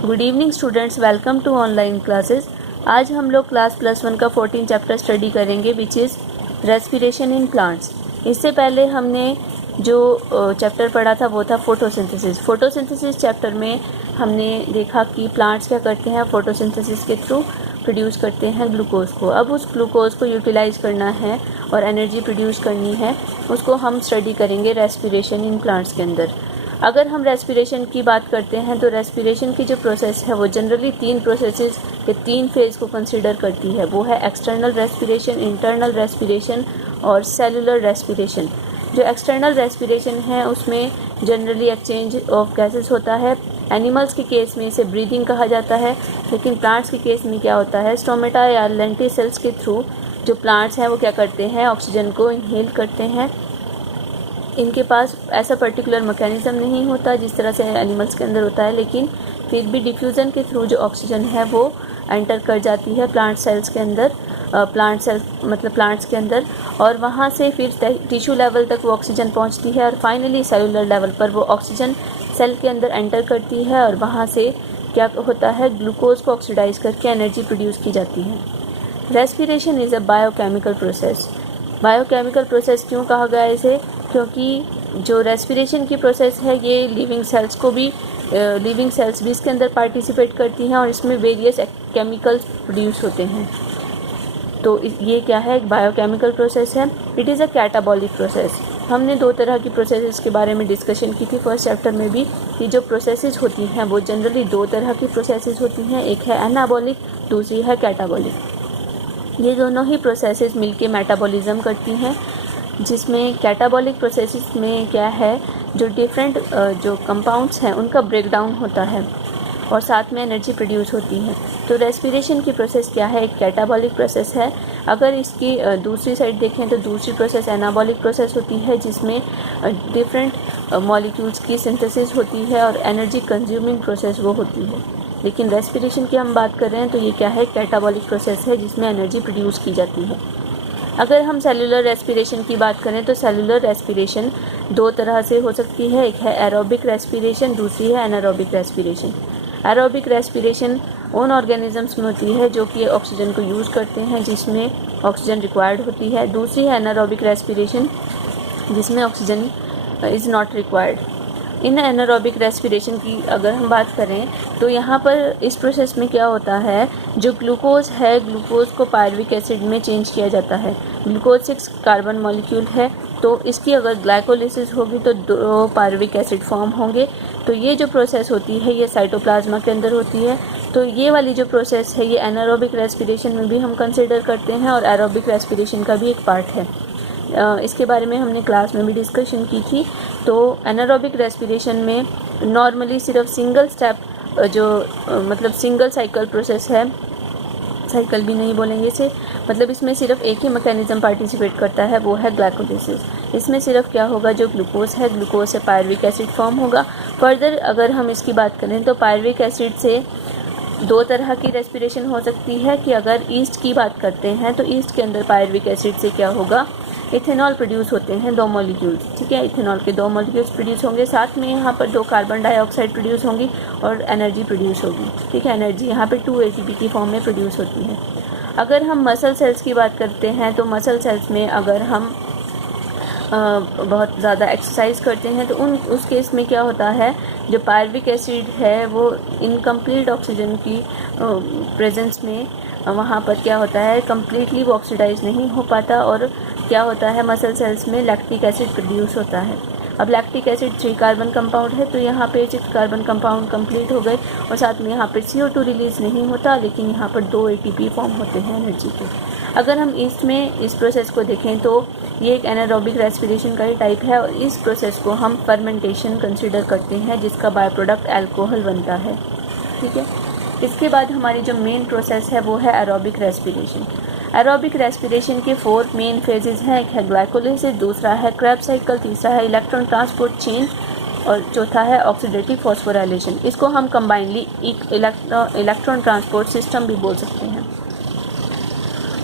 Good evening students, welcome to online classes. आज हम लोग क्लास +1 का 14 चैप्टर स्टडी करेंगे which is respiration in plants. इससे पहले हमने जो चैप्टर पढ़ा था वो था फोटोसिंथेसिस। फोटोसिंथेसिस चैप्टर में हमने देखा कि प्लांट्स क्या करते हैं, फोटोसिंथेसिस के थ्रू प्रोड्यूस करते हैं ग्लूकोज को। अब उस ग्लूकोज को यूटिलाइज करना है और एनर्जी प्रोड्यूस करनी है, उसको हम स्टडी करेंगे रेस्पिरेशन इन प्लांट्स के अंदर। अगर हम रेस्पिरेशन की बात करते हैं तो रेस्पिरेशन की जो प्रोसेस है वो जनरली 3 प्रोसेसेस के 3 फेज़ को कंसिडर करती है। वो है एक्सटर्नल रेस्पिरेशन, इंटरनल रेस्पिरेशन और सेलुलर रेस्पिरेशन। जो एक्सटर्नल रेस्पिरेशन है उसमें जनरली एक्सचेंज ऑफ गैसेस होता है। एनिमल्स के केस में इसे ब्रीदिंग कहा जाता है, लेकिन प्लांट्स के केस में क्या होता है, स्टोमेटा या लेंटिसेल्स के थ्रू जो प्लांट्स हैं वो क्या करते हैं, ऑक्सीजन को इनहेल करते हैं। इनके पास ऐसा पर्टिकुलर मैकेनिज़्म नहीं होता जिस तरह से एनिमल्स के अंदर होता है, लेकिन फिर भी डिफ्यूज़न के थ्रू जो ऑक्सीजन है वो एंटर कर जाती है प्लांट सेल्स के अंदर, प्लांट्स के अंदर, और वहाँ से फिर टिश्यू लेवल तक वो ऑक्सीजन पहुँचती है और फाइनली सेलुलर लेवल पर वो ऑक्सीजन सेल के अंदर एंटर करती है और वहाँ से क्या होता है, ग्लूकोज को ऑक्सीडाइज करके एनर्जी प्रोड्यूस की जाती है। Respiration is a biochemical process. Biochemical process क्यों कहा गया इसे, क्योंकि जो रेस्पिरेशन की प्रोसेस है ये लिविंग सेल्स भी इसके अंदर पार्टिसिपेट करती हैं और इसमें वेरियस केमिकल्स प्रोड्यूस होते हैं। तो ये क्या है, एक बायोकेमिकल प्रोसेस है। It is a catabolic process. हमने 2 तरह की प्रोसेसेस के बारे में डिस्कशन की थी फर्स्ट चैप्टर में भी, कि जो प्रोसेसेस होती हैं वो जनरली 2 तरह की प्रोसेसेस होती हैं, एक है एनाबॉलिक, दूसरी है कैटाबॉलिक। ये दोनों ही प्रोसेसेस मिलके मेटाबॉलिज्म करती हैं, जिसमें कैटाबॉलिक प्रोसेसेस में क्या है, जो डिफरेंट जो कंपाउंड्स हैं उनका ब्रेकडाउन होता है और साथ में एनर्जी प्रोड्यूस होती है। तो रेस्पिरेशन की प्रोसेस क्या है, एक कैटाबॉलिक प्रोसेस है। अगर इसकी दूसरी साइड देखें तो दूसरी प्रोसेस एनाबॉलिक प्रोसेस होती है, जिसमें डिफरेंट मॉलिक्यूल्स की सिंथेसिस होती है और एनर्जी कंज्यूमिंग प्रोसेस वो होती है। लेकिन रेस्पिरेशन की हम बात कर रहे हैं तो ये क्या है, कैटाबॉलिक प्रोसेस है जिसमें एनर्जी प्रोड्यूस की जाती है। अगर हम सेलुलर रेस्पिरेशन की बात करें तो सेलुलर रेस्पिरेशन 2 तरह से हो सकती है, एक है एरोबिक रेस्पिरेशन, दूसरी है एनारोबिक रेस्पिरेशन। एरोबिक रेस्पिरेशन उन ऑर्गेनिजम्स में होती है जो कि ऑक्सीजन को यूज़ करते हैं, जिसमें ऑक्सीजन रिक्वायर्ड होती है। दूसरी है एनारोबिक रेस्पिरेशन, जिसमें oxygen is not required. In anaerobic respiration की अगर हम बात करें तो यहाँ पर इस प्रोसेस में क्या होता है, जो ग्लूकोज है, ग्लूकोज को पायरुविक एसिड में चेंज किया जाता है। ग्लूकोज 6 कार्बन मॉलिक्यूल है, तो इसकी अगर ग्लाइकोलिसिस होगी तो 2 पायरुविक एसिड फॉर्म होंगे। तो ये जो प्रोसेस होती है ये साइटोप्लाज्मा के अंदर होती है। तो ये वाली जो प्रोसेस है ये एनारोबिक रेस्पिरेशन में भी हम कंसिडर करते हैं और एरोबिक रेस्पिरेशन का भी एक पार्ट है। इसके बारे में हमने क्लास में भी डिस्कशन की थी। तो एनारोबिक रेस्पिरेशन में नॉर्मली सिर्फ single step single cycle process है, साइकिल भी नहीं बोलेंगे इसे, मतलब इसमें सिर्फ एक ही मैकेनिज्म पार्टिसिपेट करता है, वो है ग्लाइकोलिसिस। इसमें सिर्फ क्या होगा, जो ग्लूकोज है, ग्लूकोज से पायरुविक एसिड फॉर्म होगा। फर्दर अगर हम इसकी बात करें तो पायरुविक एसिड से 2 तरह की रेस्पिरेशन हो सकती है, कि अगर ईस्ट की बात करते हैं तो ईस्ट के अंदर पायरुविक एसिड से क्या होगा, इथेनॉल प्रोड्यूस होते हैं 2 मॉलिक्यूल्स, ठीक है, इथेनॉल के 2 मॉलिक्यूल्स प्रोड्यूस होंगे, साथ में यहाँ पर 2 कार्बन डाइऑक्साइड प्रोड्यूस होंगी और एनर्जी प्रोड्यूस होगी, ठीक है। एनर्जी यहाँ पे 2 ATP की फॉर्म में प्रोड्यूस होती है। अगर हम मसल सेल्स की बात करते हैं तो मसल सेल्स में अगर हम बहुत ज़्यादा एक्सरसाइज करते हैं तो उस केस में क्या होता है, जो पायरुविक एसिड है वो इनकम्प्लीट ऑक्सीजन की प्रेजेंस में वहाँ पर क्या होता है, कम्प्लीटली वो ऑक्सीडाइज नहीं हो पाता और क्या होता है, मसल सेल्स में लैक्टिक एसिड प्रोड्यूस होता है। अब लैक्टिक एसिड 3 कार्बन कंपाउंड है, तो यहाँ पे 6 कार्बन कंपाउंड कंप्लीट हो गए और साथ में यहाँ पर CO2 रिलीज़ नहीं होता, लेकिन यहाँ पर 2 ATP फॉर्म होते हैं एनर्जी के। अगर हम इसमें इस प्रोसेस को देखें तो ये एक एनारोबिक रेस्पिरेशन का ही टाइप है और इस प्रोसेस को हम फर्मेंटेशन कंसिडर करते हैं, जिसका बाय प्रोडक्ट अल्कोहल बनता है, ठीक है। इसके बाद हमारी जो मेन प्रोसेस है वो है एरोबिक रेस्पिरेशन। एरोबिक रेस्पिरेशन के 4 मेन फेजेस हैं, एक है ग्लाइकोलिसिस, दूसरा है क्रेब्स साइकिल, तीसरा है इलेक्ट्रॉन ट्रांसपोर्ट चेन और चौथा है ऑक्सीडेटिव फॉस्फोराइलेशन। इसको हम कंबाइनली इलेक्ट्रॉन ट्रांसपोर्ट सिस्टम भी बोल सकते हैं।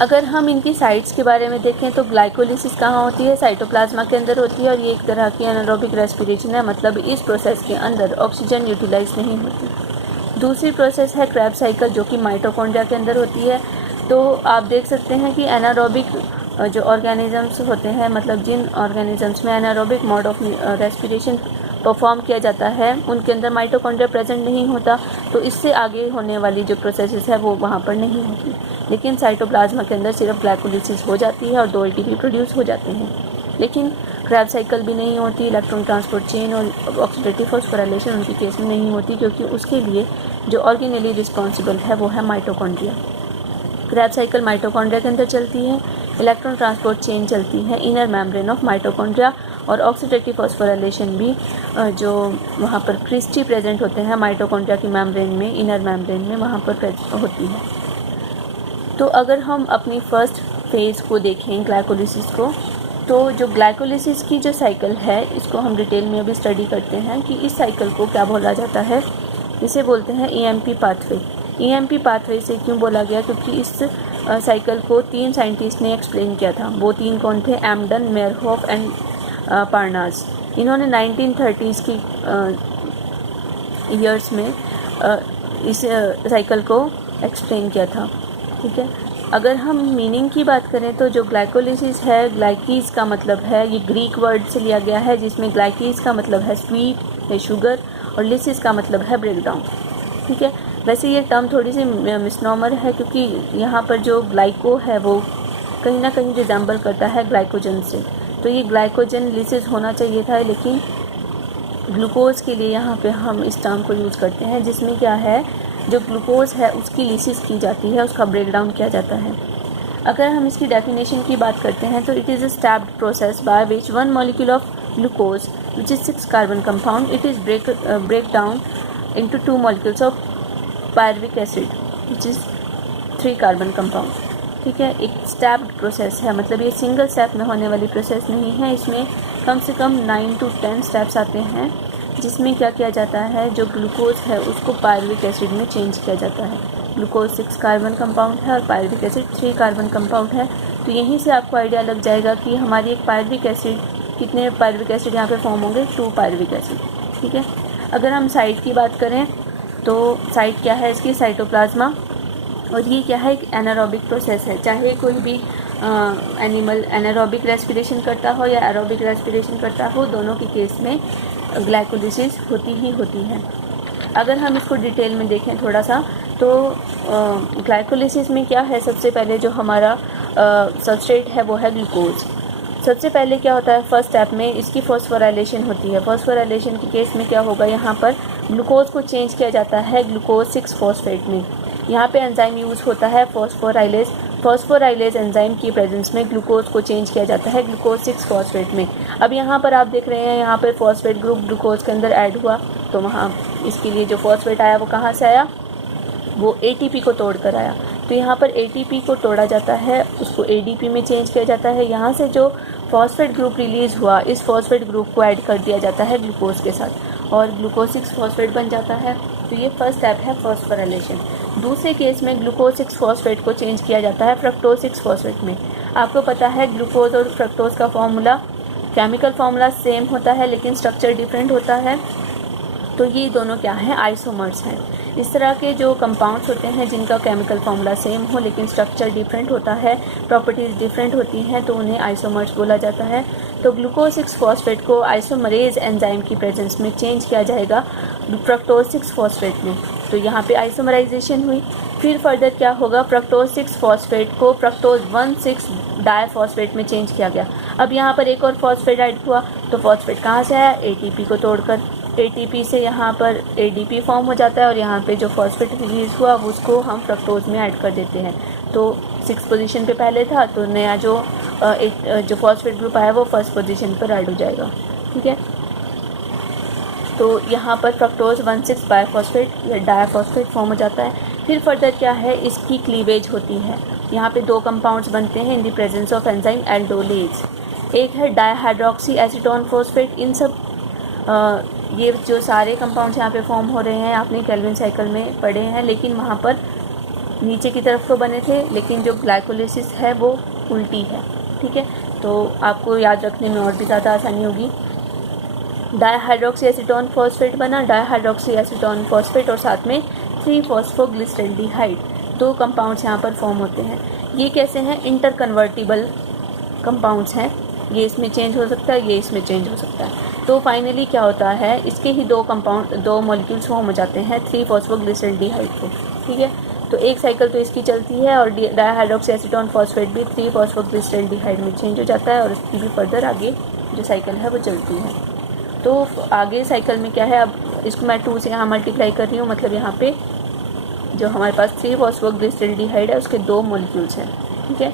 अगर हम इनकी साइट्स के बारे में देखें तो ग्लाइकोलिसिस कहाँ होती है, साइटोप्लाज्मा के अंदर होती है और ये एक तरह की एनारोबिक रेस्पिरेशन है, मतलब इस प्रोसेस के अंदर ऑक्सीजन यूटिलाइज नहीं होती। दूसरी प्रोसेस है क्रेब्स साइकिल, जो कि माइटोकॉन्ड्रिया के अंदर होती है। तो आप देख सकते हैं कि एनारोबिक जो ऑर्गेनिजम्स होते हैं, मतलब जिन ऑर्गेनिजम्स में anaerobic mode of respiration perform किया जाता है, उनके अंदर माइटोकॉन्ड्रिया प्रेजेंट नहीं होता, तो इससे आगे होने वाली जो प्रोसेसेस है वो वहाँ पर नहीं होती। लेकिन साइटोप्लाज्मा के अंदर सिर्फ ग्लाइकोलिसिस हो जाती है और 2 एटीपी प्रोड्यूस हो जाते हैं। लेकिन क्रेब्स साइकिल भी नहीं होती, इलेक्ट्रॉन ट्रांसपोर्ट चेन और ऑक्सीडेटिव फॉस्फोराइलेशन उनके केस में नहीं होती, क्योंकि उसके लिए जो ऑर्गेनली रिस्पॉन्सिबल है वो है माइटोकॉन्ड्रिया। क्रेब्स साइकिल माइटोकॉन्ड्रिया के अंदर चलती है, इलेक्ट्रॉन ट्रांसपोर्ट चेन चलती है इनर मेम्ब्रेन ऑफ माइटोकॉन्ड्रिया, और ऑक्सीडेटिव फॉस्फोराइलेशन भी जो वहाँ पर क्रिस्टी प्रेजेंट होते हैं माइटोकॉन्ड्रिया की मेम्ब्रेन में, इनर मेम्ब्रेन में, वहाँ पर होती है। तो अगर हम अपनी फर्स्ट फेज़ को देखें ग्लाइकोलिसिस को, तो जो ग्लाइकोलिसिस की जो साइकिल है इसको हम डिटेल में अभी स्टडी करते हैं कि इस साइकिल को क्या बोला जाता है। इसे बोलते हैं ईएमपी पाथवे। ईएमपी पाथवे से क्यों बोला गया? क्योंकि इस साइकिल को 3 साइंटिस्ट ने एक्सप्लेन किया था। वो 3 कौन थे? एम्डन, मेयरहोफ एंड पार्नाज। इन्होंने 1930s की ईयर्स में इस साइकिल को एक्सप्लेन किया था। ठीक है, अगर हम मीनिंग की बात करें तो जो ग्लाइकोलिसिस है, ग्लाइकीज का मतलब है, ये ग्रीक वर्ड से लिया गया है, जिसमें ग्लाइकीज का मतलब है स्वीट है, शुगर, और लिसिस का मतलब है ब्रेकडाउन। ठीक है, वैसे ये टर्म थोड़ी सी मिसनॉमर है, क्योंकि यहाँ पर जो ग्लाइको है वो कहीं ना कहीं रिजेंबल करता है ग्लाइकोजन से, तो ये ग्लाइकोजन लिसिस होना चाहिए था, लेकिन ग्लूकोज के लिए यहाँ पे हम इस टर्म को यूज़ करते हैं, जिसमें क्या है, जो ग्लूकोज है उसकी लिसिस की जाती है, उसका ब्रेकडाउन किया जाता है। अगर हम इसकी डेफिनेशन की बात करते हैं तो it is a stepped process by which 1 molecule of glucose which is 6 carbon compound it is break down into 2 molecules of pyruvic acid which is 3 carbon compound. ठीक है, एक स्टेप्ड प्रोसेस है, मतलब ये सिंगल स्टेप में होने वाली process नहीं है। इसमें कम से कम 9 to 10 स्टेप्स आते हैं, जिसमें क्या किया जाता है, जो ग्लूकोज है उसको पायरुविक एसिड में चेंज किया जाता है। ग्लूकोज 6 कार्बन कंपाउंड है और पायरुविक एसिड 3 कार्बन कंपाउंड है। तो यहीं से आपको आइडिया लग जाएगा कि हमारी एक पायरुविक एसिड, कितने पायरुविक एसिड यहाँ पे फॉर्म होंगे? 2 पायरुविक एसिड। ठीक है, अगर हम साइट की बात करें तो साइट क्या है इसकी? साइटोप्लाज्मा। और ये क्या है? एक एनारोबिक प्रोसेस है। चाहे कोई भी एनिमल एनारोबिक रेस्पिरेशन करता हो या एरोबिक रेस्पिरेशन करता हो, दोनों के केस में ग्लाइकोलिसिस होती ही होती है। अगर हम इसको डिटेल में देखें थोड़ा सा, तो ग्लाइकोलिसिस में क्या है, सबसे पहले जो हमारा सबस्ट्रेट है वो है ग्लूकोज। सबसे पहले क्या होता है, फर्स्ट स्टेप में इसकी फॉस्फोराइलेशन होती है। फॉस्फोराइलेशन के केस में क्या होगा, यहाँ पर ग्लूकोज को चेंज किया जाता है ग्लूकोज 6 फॉस्फेट में। यहाँ पे एंजाइम यूज़ होता है फॉस्फोराइलेज। फॉस्फोराइलेज एंजाइम की प्रेजेंस में ग्लूकोज को चेंज किया जाता है ग्लूकोज 6 फॉस्फेट में। अब यहाँ पर आप देख रहे हैं, यहाँ पर फॉस्फेट ग्रुप ग्लूकोज के अंदर ऐड हुआ, तो वहाँ इसके लिए जो फॉस्फेट आया वो कहाँ से आया? वो ATP को तोड़ कर आया। तो यहाँ पर ATP को तोड़ा जाता है, उसको ADP में चेंज किया जाता है। यहाँ से जो फॉस्फेट ग्रुप रिलीज़ हुआ, इस फॉस्फेट ग्रुप को ऐड कर दिया जाता है ग्लूकोज के साथ और ग्लूकोज 6 फॉस्फेट बन जाता है। तो ये फर्स्ट स्टेप है फॉस्फोराइलेशन। दूसरे केस में ग्लूकोज 6 फॉस्फेट को चेंज किया जाता है फ्रक्टोज 6 फॉस्फेट में। आपको पता है ग्लूकोज और फ्रक्टोज का फॉर्मूला, केमिकल फार्मूला सेम होता है लेकिन स्ट्रक्चर डिफरेंट होता है। तो ये दोनों क्या हैं? आइसोमर्स हैं। इस तरह के जो कंपाउंड्स होते हैं जिनका केमिकल फार्मूला सेम हो लेकिन स्ट्रक्चर डिफरेंट होता है, प्रॉपर्टीज़ डिफरेंट होती हैं, तो उन्हें आइसोमर्स बोला जाता है। तो ग्लूकोज 6 फॉस्फेट को आइसोमरेज एंजाइम की प्रेजेंस में चेंज किया जाएगा फ्रक्टोज 6 फॉस्फेट में। तो यहाँ पे आइसोमराइजेशन हुई। फिर फर्दर क्या होगा, फ्रक्टोज 6 फॉस्फेट को फ्रक्टोज 1,6 डायफॉस्फेट में चेंज किया गया। अब यहाँ पर एक और फॉस्फेट ऐड हुआ, तो फॉस्फेट कहाँ से आया? ATP को तोड़कर। ATP से यहाँ पर ADP फॉर्म हो जाता है और यहाँ पे जो फॉस्फेट रिलीज हुआ उसको हम फ्रक्टोज में ऐड कर देते हैं। तो 6 पोजीशन पे पहले था, तो नया जो जो फॉस्फेट ग्रुप आया वो फर्स्ट पोजीशन पर ऐड हो जाएगा। ठीक है, तो यहाँ पर फ्रक्टोज 1,6 बायफॉस्फेट या डायफॉस्फेट फॉर्म हो जाता है। फिर फर्दर क्या है, इसकी क्लीवेज होती है। यहाँ पे 2 कंपाउंड्स बनते हैं in the presence of enzyme aldolase. एक है डायहाइड्रोक्सी एसीटोन फॉस्फेट। इन सब ये जो सारे कंपाउंड्स यहाँ पे फॉर्म हो रहे हैं आपने केल्विन साइकिल में पढ़े हैं, लेकिन वहाँ पर नीचे की तरफ तो बने थे, लेकिन जो ग्लाइकोलिसिस है वो उल्टी है। ठीक है, तो आपको याद रखने में और भी ज़्यादा आसानी होगी। डायहाइड्रोक्सी एसीटोन फॉस्फेट बना, डायहाइड्रोक्सी एसीटोन फॉस्फेट और साथ में 3 फॉस्फोग्लिसरल्डिहाइड, 2 कंपाउंड्स यहाँ पर फॉर्म होते हैं। ये कैसे हैं? इंटर कन्वर्टिबल कंपाउंड्स हैं, ये इसमें चेंज हो सकता है, ये इसमें चेंज हो सकता है। तो फाइनली क्या होता है, इसके ही 2 मॉलिक्यूल्स फॉर्म हो जाते हैं 3 फॉस्फोग्लिसरल्डिहाइड के, ठीक है। तो एक साइकिल तो इसकी चलती है और डाइहाइड्रोक्सी एसीटोन फॉस्फेट भी 3 फॉस्फोग्लिसरल्डिहाइड में चेंज हो जाता है और इसकी भी फर्दर आगे जो साइकिल है वो चलती है। तो आगे साइकिल में क्या है, अब इसको मैं 2 से यहाँ मल्टीप्लाई कर रही हूँ, मतलब यहाँ पे जो हमारे पास 3 फॉस्फोग्लिसरल्डिहाइड है उसके 2 मॉलिक्यूल्स हैं, ठीक है।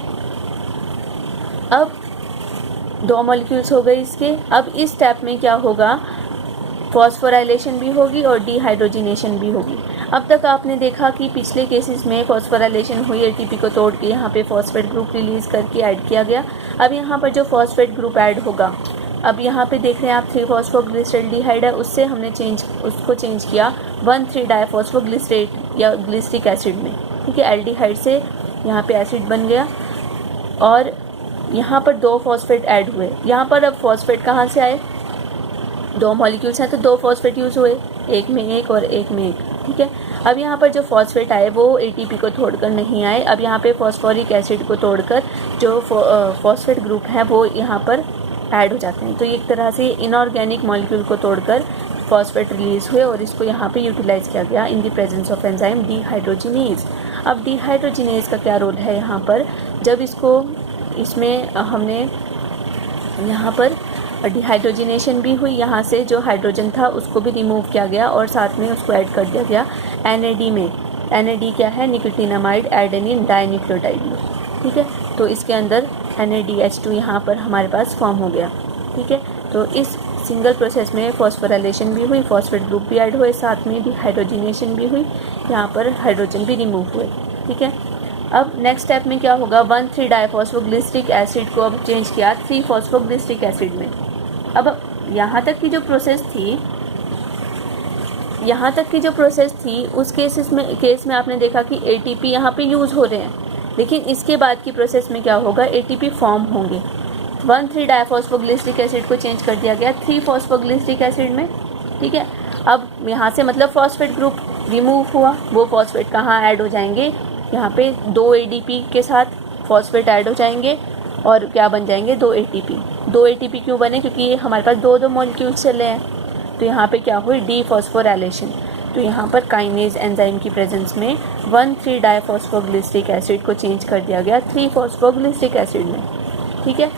अब 2 मॉलिक्यूल्स हो गए इसके। अब इस स्टेप में क्या होगा, फॉस्फोराइलेशन भी होगी और डीहाइड्रोजिनेशन भी होगी। अब तक आपने देखा कि पिछले केसेस में फॉस्फोराइलेशन हुई, एटीपी को तोड़ के यहाँ पे फॉस्फेट ग्रुप रिलीज़ करके ऐड किया गया। अब यहाँ पर जो फॉस्फेट ग्रुप ऐड होगा, अब यहाँ पे देख रहे हैं आप 3 फॉस्फोग्लिसरल्डिहाइड है, उससे हमने उसको चेंज किया 1,3 डाइफॉस्फोग्लिसरेट या ग्लिसरिक एसिड में, ठीक है। एल्डिहाइड से यहाँ पे एसिड बन गया और यहाँ पर 2 फॉस्फेट ऐड हुए। यहाँ पर अब फॉस्फेट कहाँ से आए, 2 मॉलिक्यूल्स हैं तो 2 फॉस्फेट यूज़ हुए, एक में एक और एक में एक, ठीक है। अब यहाँ पर जो फॉस्फेट आए वो एटीपी को तोड़कर नहीं आए, अब यहाँ पे फॉस्फोरिक एसिड को तोड़कर जो फॉस्फेट ग्रुप है वो यहाँ पर ऐड हो जाते हैं। तो एक तरह से इनऑर्गेनिक मॉलिक्यूल को तोड़कर फॉस्फेट रिलीज हुए और इसको यहाँ पे यूटिलाइज किया गया in the presence of enzyme dehydrogenase. अब डीहाइड्रोजिनेज का क्या रोल है यहाँ पर, जब इसमें हमने यहाँ पर डिहाइड्रोजिनेशन भी हुई, यहाँ से जो हाइड्रोजन था उसको भी रिमूव किया गया और साथ में उसको ऐड कर दिया गया NAD में। NAD क्या है, निकोटिनामाइड एडेनिन डाइन्यूक्लियोटाइड में, ठीक है। तो इसके अंदर NADH2 यहाँ पर हमारे पास फॉर्म हो गया, ठीक है। तो इस सिंगल प्रोसेस में फॉस्फोराइलेशन भी हुई, फॉस्फेट ग्रुप भी ऐड हुए, साथ में डिहाइड्रोजिनेशन भी हुई, यहाँ पर हाइड्रोजन भी रिमूव हुए, ठीक है। अब नेक्स्ट स्टेप में क्या होगा, 1,3 डाइफॉस्फोग्लिसरिक एसिड को अब चेंज किया 3 फॉस्फोग्लिसरिक एसिड में। अब यहाँ तक की जो प्रोसेस थी उस केस में आपने देखा कि ATP यहाँ पे यूज़ हो रहे हैं, लेकिन इसके बाद की प्रोसेस में क्या होगा, ATP फॉर्म होंगे। 1,3 डाइफॉस्फोग्लिसरिक एसिड को चेंज कर दिया गया 3 फॉस्फोग्लिसरिक एसिड में, ठीक है। अब यहाँ से मतलब फॉस्फेट ग्रुप रिमूव हुआ, वो फॉस्फेट कहाँ ऐड हो जाएंगे, यहाँ पे 2 ADP के साथ फॉस्फेट ऐड हो जाएंगे और क्या बन जाएंगे, 2 ATP। 2 ATP क्यों बने, क्योंकि हमारे पास 2 मॉलिक्यूल्स चले हैं, तो यहाँ पे क्या हुई, डीफॉस्फोराइलेशन। तो यहाँ पर काइनेज एंजाइम की प्रेजेंस में 1,3 डाइफॉस्फोग्लिसरिक एसिड को चेंज कर दिया गया 3 फॉस्फोग्लिसरिक एसिड में, ठीक है।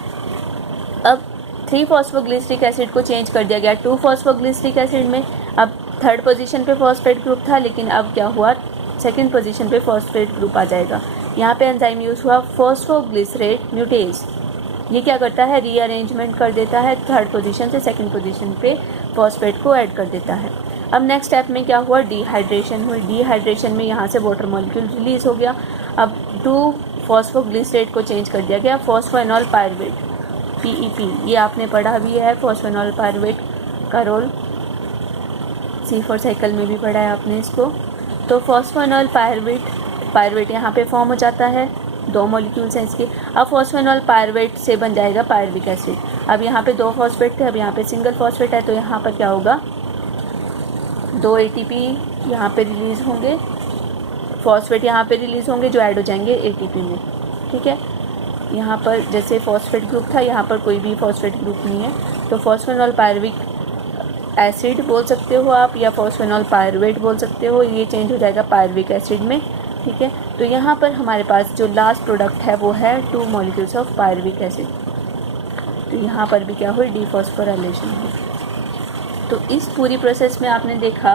अब 3 फॉस्फोग्लिसरिक एसिड को चेंज कर दिया गया 2 फॉस्फोग्लिसरिक एसिड में। अब 3rd पोजीशन पे फॉस्फेट ग्रुप था, लेकिन अब क्या हुआ, 2nd पोजीशन पे फॉस्फेट ग्रुप आ जाएगा। यहाँ पे एंजाइम यूज़ हुआ फॉस्फोग्लिसरेट म्यूटेज। ये क्या करता है, रीअरेंजमेंट कर देता है, 3rd पोजीशन से 2nd पोजीशन पे फॉस्फेट को ऐड कर देता है। अब नेक्स्ट स्टेप में क्या हुआ, डिहाइड्रेशन हुई। डिहाइड्रेशन में यहाँ से वाटर मॉलिक्यूल रिलीज़ हो गया। अब 2 फॉस्फोग्लिसरेट को चेंज कर दिया गया फॉस्फेनॉल पायरुवेट, PEP। ये आपने पढ़ा भी है, फॉस्फेनॉल पायरुवेट का रोल C4 साइकिल में भी पढ़ा है आपने इसको। तो फॉस्फेनॉल पायरुवेट यहाँ पे फॉर्म हो जाता है, 2 मॉलिक्यूल्स हैं इसके। अब फॉस्फेनॉल पायरुवेट से बन जाएगा पायरुविक एसिड। अब यहाँ पे 2 फॉस्फेट थे, अब यहाँ पे सिंगल फॉस्फेट है, तो यहाँ पर क्या होगा, 2 ATP यहाँ पे रिलीज़ होंगे, फॉस्फेट यहाँ पे रिलीज़ होंगे जो ऐड हो जाएंगे ATP में, ठीक है। यहाँ पर जैसे फॉस्फेट ग्रुप था, यहाँ पर कोई भी फॉस्फेट ग्रुप नहीं है, तो फॉस्फेनॉल पायरुविक एसिड बोल सकते हो आप या फॉस्फेनॉल पायरुवेट बोल सकते हो, ये चेंज हो जाएगा पायरुविक एसिड में, ठीक है। तो यहाँ पर हमारे पास जो लास्ट प्रोडक्ट है वो है 2 मॉलिक्यूल्स ऑफ पायरुविक एसिड। तो यहाँ पर भी क्या हुई, डीफॉस्फोराइलेशन हुई। तो इस पूरी प्रोसेस में आपने देखा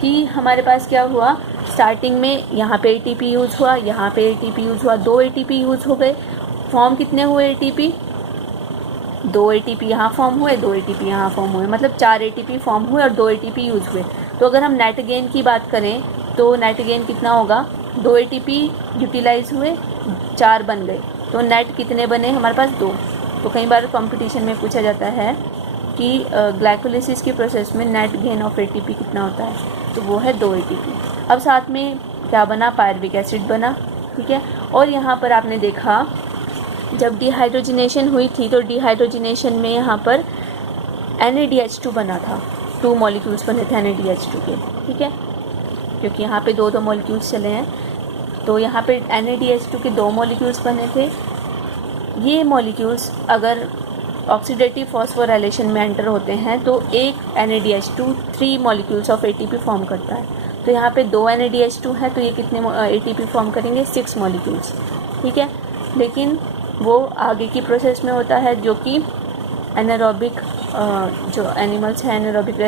कि हमारे पास क्या हुआ, स्टार्टिंग में यहाँ पे ATP यूज़ हुआ, यहाँ पे ATP यूज़ हुआ, 2 ATP यूज़ हो गए। फॉर्म कितने हुए ATP, 2 ATP यहाँ फॉर्म हुए, 2 ATP यहाँ फॉर्म हुए, मतलब 4 ATP फॉर्म हुए और 2 ATP यूज़ हुए। तो अगर हम नेट गेन की बात करें तो नेट गेन कितना होगा, 2 ATP यूटिलाइज हुए, 4 बन गए, तो नेट कितने बने हमारे पास, 2। तो कई बार कंपटीशन में पूछा जाता है कि ग्लाइकोलिसिस की प्रोसेस में नेट गेन ऑफ ATP कितना होता है, तो वो है 2 ATP। अब साथ में क्या बना, पायरुविक एसिड बना, ठीक है। और यहाँ पर आपने देखा जब डिहाइड्रोजिनेशन हुई थी तो डिहाइड्रोजिनेशन में यहाँ पर NADH2 बना था, 2 मॉलिक्यूल्स बने थे NADH2 के, ठीक है। क्योंकि यहाँ पे दो दो मॉलिक्यूल्स चले हैं। तो यहाँ पे NADH2 के 2 मॉलिक्यूल्स बने थे। ये मॉलिक्यूल्स अगर ऑक्सीडेटिव फॉस्फोराइलेशन में एंटर होते हैं तो एक NADH2 3 molecules of ATP form करता है। तो यहाँ पे 2 NADH2 है तो ये कितने ATP फॉर्म करेंगे, 6 मॉलिक्यूल्स, ठीक है। लेकिन वो आगे की प्रोसेस में होता है जो कि एनारोबिक जो एनिमल्स हैं एनारोबिक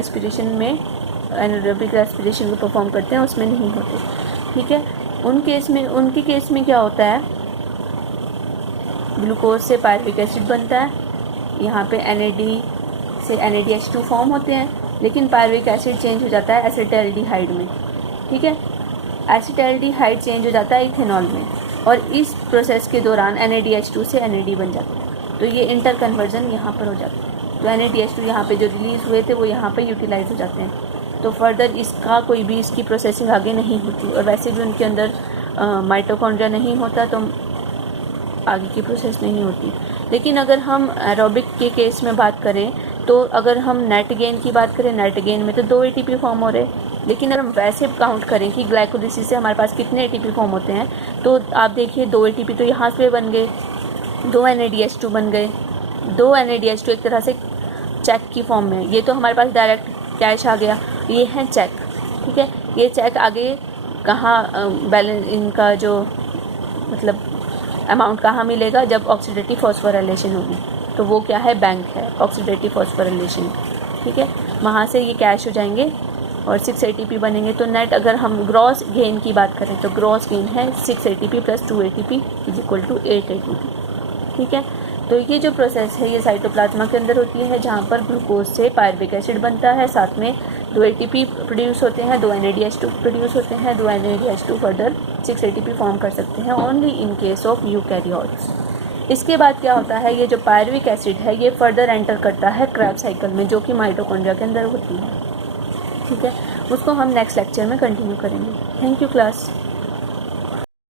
रेस्पिरेशन को परफॉर्म करते हैं उसमें नहीं होते, ठीक है। उनके केस में क्या होता है, ग्लूकोज से पायरुविक एसिड बनता है, यहाँ पे NAD से NADH2 फॉर्म होते हैं, लेकिन पायरुविक एसिड चेंज हो जाता है एसिटाल्डिहाइड में, ठीक है। एसिटाल्डिहाइड चेंज हो जाता है इथेनॉल में, और इस प्रोसेस के दौरान NADH2 से NAD बन जाता है। तो ये इंटर कन्वर्जन यहाँ पर हो जाता है। तो NADH2 यहाँ पे जो रिलीज़ हुए थे वो यहाँ पे यूटिलाइज हो जाते हैं। तो फर्दर इसका कोई भी इसकी प्रोसेसिंग आगे नहीं होती, और वैसे भी उनके अंदर माइटोकॉन्ड्रिया नहीं होता तो आगे की प्रोसेस नहीं होती। लेकिन अगर हम एरोबिक के केस में बात करें तो अगर हम नेट गेन की बात करें, नेट गेन में तो 2 ATP फॉर्म हो रहे। लेकिन अगर हम वैसे काउंट करें कि ग्लाइकोलिसिस से हमारे पास कितने ATP फॉर्म होते हैं, तो आप देखिए 2 ATP तो यहाँ से बन गए, 2 NADH2 बन गए। 2 NADH2 एक तरह से चेक की फॉर्म में, ये तो हमारे पास डायरेक्ट कैश आ गया, ये है चेक, ठीक है। ये चेक आगे कहाँ बैलेंस इनका जो मतलब अमाउंट कहाँ मिलेगा, जब ऑक्सीडेटिव फॉस्फोराइलेशन होगी, तो वो क्या है, बैंक है ऑक्सीडेटिव फॉस्फोराइलेशन, ठीक है। वहाँ से ये कैश हो जाएंगे और 6 ATP बनेंगे। तो नेट अगर हम ग्रॉस गेन की बात करें तो ग्रॉस गेन है 6 ATP plus 2 ATP is equal to 8 ATP, ठीक है। तो ये जो प्रोसेस है ये साइटोप्लाज्मा के अंदर होती है, जहाँ पर ग्लूकोज से पायरुविक एसिड बनता है, साथ में 2 ATP प्रोड्यूस होते हैं, 2 NADH2 प्रोड्यूस होते हैं, 2 NADH2 फर्दर 6 ATP फॉर्म कर सकते हैं only in case of eukaryotes. इसके बाद क्या होता है, ये जो पायरुविक एसिड है ये फर्दर एंटर करता है क्रेब्स साइकिल में, जो कि माइटोकॉन्ड्रिया के अंदर होती है, ठीक है। उसको हम नेक्स्ट लेक्चर में कंटिन्यू करेंगे। Thank you class.